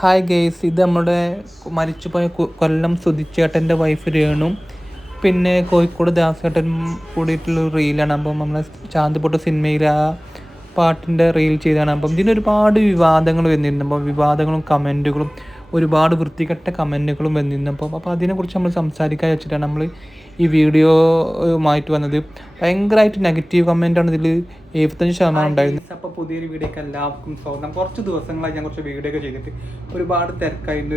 Hi guys, ഇത് നമ്മുടെ മരിച്ചുപോയ കൊല്ലം സുധിച്ചേട്ടൻ്റെ വൈഫ് രേണു, പിന്നെ കോഴിക്കോട് ദാസേട്ടൻ കൂടിയിട്ടുള്ള റീലാണ്. അപ്പം നമ്മളെ ചാന്തുപൊട്ട് സിനിമയിൽ ആ പാട്ടിൻ്റെ റീൽ ചെയ്താണ്. അപ്പം ഇതിനൊരുപാട് വിവാദങ്ങൾ വന്നിരുന്നു. അപ്പം വിവാദങ്ങളും കമൻറ്റുകളും ഒരുപാട് വൃത്തികെട്ട കമൻറ്റുകളും വന്നിരുന്നു. അപ്പോൾ അതിനെക്കുറിച്ച് നമ്മൾ സംസാരിക്കാൻ വെച്ചിട്ടാണ് നമ്മൾ ഈ വീഡിയോയുമായിട്ട് വന്നത്. ഭയങ്കരമായിട്ട് നെഗറ്റീവ് കമൻറ്റാണ് ഇതിൽ 75% ഉണ്ടായിരുന്നത്. അപ്പോൾ പുതിയൊരു വീഡിയോക്ക് എല്ലാവർക്കും സ്വാഗതം. കുറച്ച് ദിവസങ്ങളായി ഞാൻ കുറച്ച് വീഡിയോ ഒക്കെ ചെയ്തിട്ട് ഒരുപാട് തിരക്കായിരുന്നു,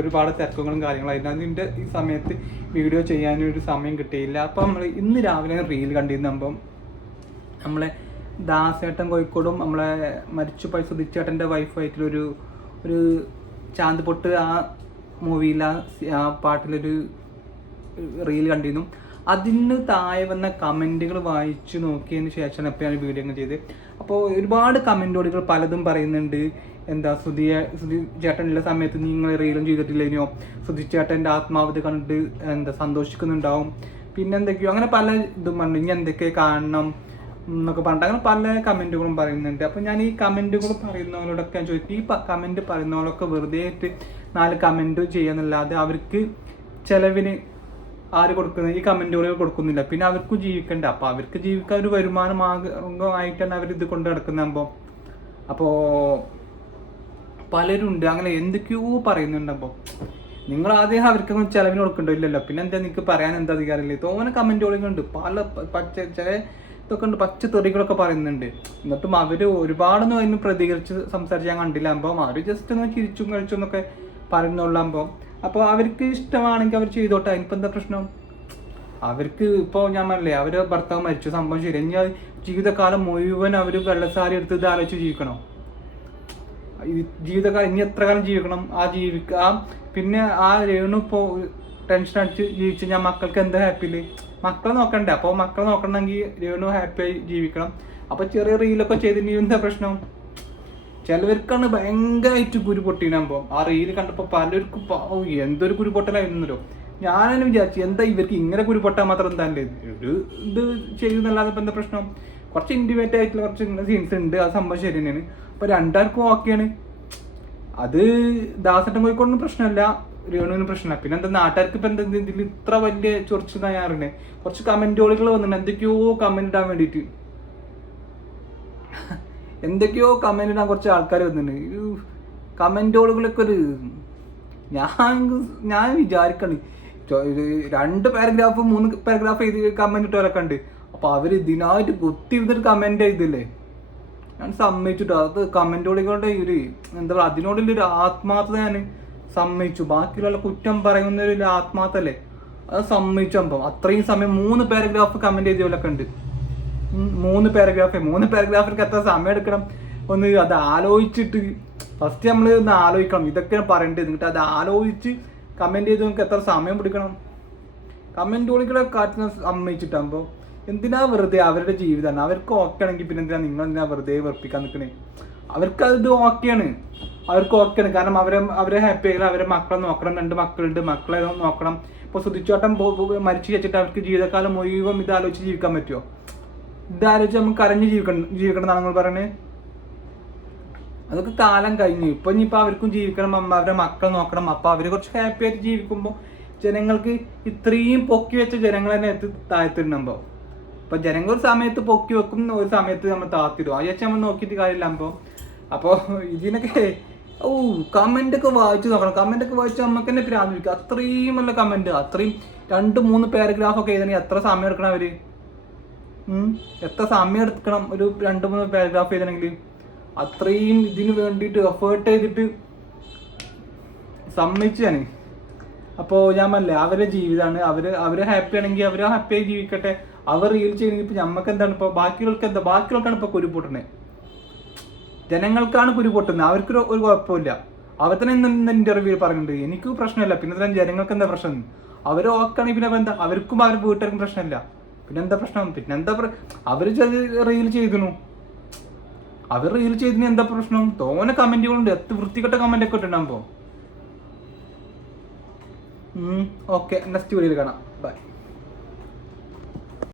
ഒരുപാട് തിരക്കുകളും കാര്യങ്ങളായിരുന്നു. അതിൻ്റെ ഈ സമയത്ത് വീഡിയോ ചെയ്യാനൊരു സമയം കിട്ടിയില്ല. അപ്പോൾ നമ്മൾ ഇന്ന് രാവിലെ റീൽ കണ്ടിരുന്നു. അപ്പം നമ്മളെ ദാസേട്ടൻ കോഴിക്കോടും നമ്മളെ മരിച്ചുപോയ സുധിച്ചേട്ടൻ്റെ വൈഫായിട്ടുള്ളൊരു ചാന്ത് പൊട്ട് ആ മൂവിയിൽ ആ പാട്ടിലൊരു റീൽ കണ്ടിരുന്നു. അതിന് താഴെ വന്ന കമൻറ്റുകൾ വായിച്ചു നോക്കിയതിന് ശേഷമാണ് ഇപ്പോൾ ഞാൻ വീഡിയോ അങ്ങ് ചെയ്ത്. അപ്പോൾ ഒരുപാട് കമൻറ്റോടുകൾ പലതും പറയുന്നുണ്ട്. എന്താ സുധി ചേട്ടനുള്ള സമയത്ത് നിങ്ങൾ റീലും ചെയ്തിട്ടില്ലയോ, സുധി ചേട്ടൻ്റെ ആത്മാവത് കണ്ട് സന്തോഷിക്കുന്നുണ്ടാവും, പിന്നെന്തൊക്കെയോ അങ്ങനെ പല ഇതും പറഞ്ഞു. ഇനി എന്തൊക്കെ കാണണം എന്നൊക്കെ പറഞ്ഞിട്ട് അങ്ങനെ പല കമൻറ്റുകളും പറയുന്നുണ്ട്. അപ്പോൾ ഞാൻ ഈ കമൻറ്റുകൾ പറയുന്നവരോടൊക്കെ ഞാൻ ചോദിക്കും, ഈ കമൻറ്റ് പറയുന്നവരൊക്കെ വെറുതെ 4 കമൻറ്റ് ചെയ്യാന്നല്ലാതെ അവർക്ക് ചിലവിന് ആര് കൊടുക്കുന്നത്, ഈ കമൻറ്റുകൾ കൊടുക്കുന്നില്ല. പിന്നെ അവർക്കും ജീവിക്കണ്ട. അപ്പോൾ അവർക്ക് ജീവിക്കാൻ ഒരു വരുമാന മാർഗമായിട്ടാണ് അവരിത് കൊണ്ട് നടക്കുന്നത്. അപ്പോൾ പലരുണ്ട് അങ്ങനെ എന്തൊക്കെയോ പറയുന്നുണ്ട്. അപ്പോൾ നിങ്ങൾ ആദ്യം അവർക്ക് ചിലവിന് കൊടുക്കണ്ടോ? ഇല്ലല്ലോ. പിന്നെ എന്താ നിങ്ങൾക്ക് പറയാൻ എന്താ അധികാരമില്ലേ? തോന്നെ കമൻറ്റുകളുണ്ട്, പല ചില ഇതൊക്കെ ഉണ്ട്, പച്ച തെറികളൊക്കെ പറയുന്നുണ്ട്. എന്നിട്ടും അവർ ഒരുപാടൊന്നും അതിന് പ്രതികരിച്ച് സംസാരിച്ച് ഞാൻ കണ്ടില്ല. അപ്പം അവർ ജസ്റ്റ് ഒന്ന് ചിരിച്ചും കളിച്ചും എന്നൊക്കെ പറയുന്നുള്ളപ്പോൾ അപ്പോൾ അവർക്ക് ഇഷ്ടമാണെങ്കിൽ അവർ ചെയ്തോട്ടെ, അതിനിപ്പോൾ എന്താ പ്രശ്നം? അവർക്ക് ഇപ്പോൾ ഞാൻ പറഞ്ഞില്ലേ, അവർ ഭർത്താവ് മരിച്ചു, സംഭവം ശരി. ഇനി ജീവിതകാലം മുഴുവൻ അവർ വെള്ളസാരി എടുത്ത് ഇത് ആലോചിച്ച് ജീവിക്കണോ? ജീവിതകാലം ഇനി എത്ര കാലം ജീവിക്കണം? പിന്നെ ആ രേണു ഇപ്പോൾ ടെൻഷൻ അടിച്ച് ജീവിച്ച് ഞാൻ മക്കൾക്ക് എന്താ ഹാപ്പിയില്? മക്കളെ നോക്കണ്ടേ? അപ്പോൾ മക്കളെ നോക്കണമെങ്കിൽ രേണു ഹാപ്പിയായി ജീവിക്കണം. അപ്പോൾ ചെറിയ റീലൊക്കെ ചെയ്തിട്ട് എന്താ പ്രശ്നം? ചിലവർക്കാണ് ഭയങ്കരമായിട്ട് കുരു പൊട്ടിനാകുമ്പോൾ ആ റീല് കണ്ടപ്പോൾ പലർക്കും എന്തൊരു കുരു പൊട്ടലായിരുന്നല്ലോ. ഞാനെന്നെ വിചാരിച്ചു, എന്താ ഇവർക്ക് ഇങ്ങനെ കുരു പൊട്ടാൻ മാത്രം എന്താ ഒരു ഇത് ചെയ്യുന്നല്ലാതെ ഇപ്പം എന്താ പ്രശ്നം? കുറച്ച് ഇൻറ്റിമേറ്റ് ആയിട്ടുള്ള കുറച്ച് സീൻസ് ഉണ്ട്, അത് സംഭവം ശരി തന്നെയാണ്. അപ്പോൾ രണ്ടാർക്കും ഓക്കെയാണ്. അത് ദാസേട്ടൻ കോഴിക്കോടിന് പ്രശ്നമല്ല, രേണുവിന് പ്രശ്നമില്ല. പിന്നെ എന്താ നാട്ടുകാർക്ക് ഇപ്പം എന്താ ഇതിൽ ഇത്ര വലിയ ചൊറിച്ച് തയ്യാറുണ്ട്? കുറച്ച് കമൻറ്റോളുകൾ വന്നിട്ടുണ്ട്, എന്തൊക്കെയോ കമൻറ്റ് ഇടാൻ വേണ്ടിയിട്ട് എന്തൊക്കെയോ കമൻറ്റ് ഇടാൻ കുറച്ച് ആൾക്കാർ വന്നിട്ടുണ്ട്. കമൻറ്റോളുകളൊക്കെ ഞാൻ വിചാരിക്കണ് 2 പാരഗ്രാഫ് 3 പാരഗ്രാഫ് എഴുതി കമൻറ്റ് ഇട്ടവരൊക്കെ ഉണ്ട്. അപ്പോൾ അവർ ഇതിനായിട്ട് കുത്തി ഇരുന്നിട്ട് കമൻറ്റ് ചെയ്തില്ലേ? ഞാൻ സമ്മതിച്ചിട്ടോ. അത് കമൻറ്റോളുകളുടെ എന്താ പറയുക, അതിനോടുള്ളൊരു ആത്മാർത്ഥത ഞാൻ സമ്മതിച്ചു. ബാക്കിയുള്ള കുറ്റം പറയുന്ന ഒരു ആത്മാർത്ഥല്ലേ, അത് സമ്മതിച്ചപ്പോൾ അത്രയും സമയം 3 പാരഗ്രാഫ് കമൻറ്റ് ചെയ്തവരൊക്കെ ഉണ്ട്. 3 പാരഗ്രാഫിലേക്ക് എത്ര സമയം എടുക്കണം? ഒന്ന് അത് ആലോചിച്ചിട്ട് ഫസ്റ്റ് നമ്മൾ ഒന്ന് ആലോചിക്കണം, ഇതൊക്കെയാണ് പറയേണ്ടത്. എന്നിട്ട് അത് ആലോചിച്ച് കമൻറ്റ് ചെയ്ത് നമുക്ക് എത്ര സമയം പിടിക്കണം? കമൻറ്റുകളെ കാറ്റിനെ സമ്മതിച്ചിട്ടാകുമ്പോൾ എന്തിനാ വെറുതെ അവരുടെ ജീവിതമാണ്. അവർക്ക് ഓക്കെ ആണെങ്കിൽ പിന്നെ നിങ്ങൾ വെറുതെ വെറുപ്പിക്കാൻ നിൽക്കണേ? അവർക്കത് ഓക്കെയാണ്, കാരണം അവരെ ഹാപ്പി ആയാലും അവരെ മക്കളെ നോക്കണം. 2 മക്കളുണ്ട്, മക്കളെ നോക്കണം. ഇപ്പോൾ സുധിച്ചോട്ടം മരിച്ചു വെച്ചിട്ട് അവർക്ക് ജീവിതകാലം മുഴുവൻ ഇത് ആലോചിച്ച് ജീവിക്കാൻ പറ്റുമോ? ഇതാലോചിച്ച് നമുക്ക് കരഞ്ഞ് ജീവിക്കണം എന്നാണ് നിങ്ങൾ പറയുന്നത്. അതൊക്കെ കാലം കഴിഞ്ഞു. ഇനിയിപ്പോൾ അവർക്കും ജീവിക്കണം, അവരുടെ മക്കളെ നോക്കണം. അപ്പോൾ അവർ കുറച്ച് ഹാപ്പി ആയിട്ട് ജീവിക്കുമ്പോൾ ജനങ്ങൾക്ക് ഇത്രയും പൊക്കി വെച്ച ജനങ്ങൾ തന്നെ താഴ്ത്തിടുമ്പോൾ ഇപ്പോൾ ജനങ്ങൾ ഒരു സമയത്ത് പൊക്കി വെക്കും, ഒരു സമയത്ത് നമ്മൾ താത്തിടും. ആ ചേച്ചി നമ്മൾ നോക്കിയിട്ട് കാര്യമില്ല. അപ്പോൾ ഇതിനൊക്കെ കമൻ്റൊക്കെ വായിച്ച് നോക്കണം. കമൻ്റൊക്കെ വായിച്ച് നമുക്ക് തന്നെ പ്രാന്തിരിക്കും. അത്രയും നല്ല കമൻറ്റ്, അത്രയും 2-3 പാരഗ്രാഫൊക്കെ എഴുതണമെങ്കിൽ എത്ര സമയം എടുക്കണം? എത്ര സമയം എടുക്കണം ഒരു 2-3 പാരഗ്രാഫ് എഴുതണമെങ്കിൽ? അത്രയും ഇതിന് വേണ്ടിയിട്ട് എഫേർട്ട് ചെയ്തിട്ട് സമ്മതിച്ചാണ്. അപ്പോൾ ഞാൻ പറഞ്ഞില്ലേ, അവരുടെ ജീവിതമാണ്. അവർ ഹാപ്പി ആണെങ്കിൽ അവർ ഹാപ്പിയായി ജീവിക്കട്ടെ. അവർ റീൽ ചെയ്യണമെങ്കിൽ ഇപ്പോൾ നമുക്ക് എന്താണ്? ഇപ്പോൾ ബാക്കികൾക്കാണ് ഇപ്പോൾ കുരു പൊട്ടുന്നത്. ജനങ്ങൾക്കാണ് കുരു പൊട്ടുന്നത്, അവർക്ക് ഒരു കുഴപ്പമില്ല. അവർ തന്നെ ഇന്ന് ഇൻ്റർവ്യൂ പറഞ്ഞിട്ടുണ്ട്, എനിക്ക് പ്രശ്നമില്ല. പിന്നെ തന്നെ ജനങ്ങൾക്ക് എന്താ പ്രശ്നം? അവർ ഓക്കാണെങ്കിൽ പിന്നെ എന്താ? അവർക്കും അവരുടെ വീട്ടുകാർക്കും പ്രശ്നമില്ല. പിന്നെന്താ പ്രശ്നം? അവർ റീൽ ചെയ്തിരുന്നു, എന്താ പ്രശ്നം? തോന്നെ കമൻറ്റുകളുണ്ട്, വൃത്തികെട്ട കമൻ്റ് ഒക്കെ ഇട്ടുണ്ടാകുമ്പോൾ. ഓക്കെ, നെക്സ്റ്റ് വീഡിയോയിൽ കാണാം. ബൈ.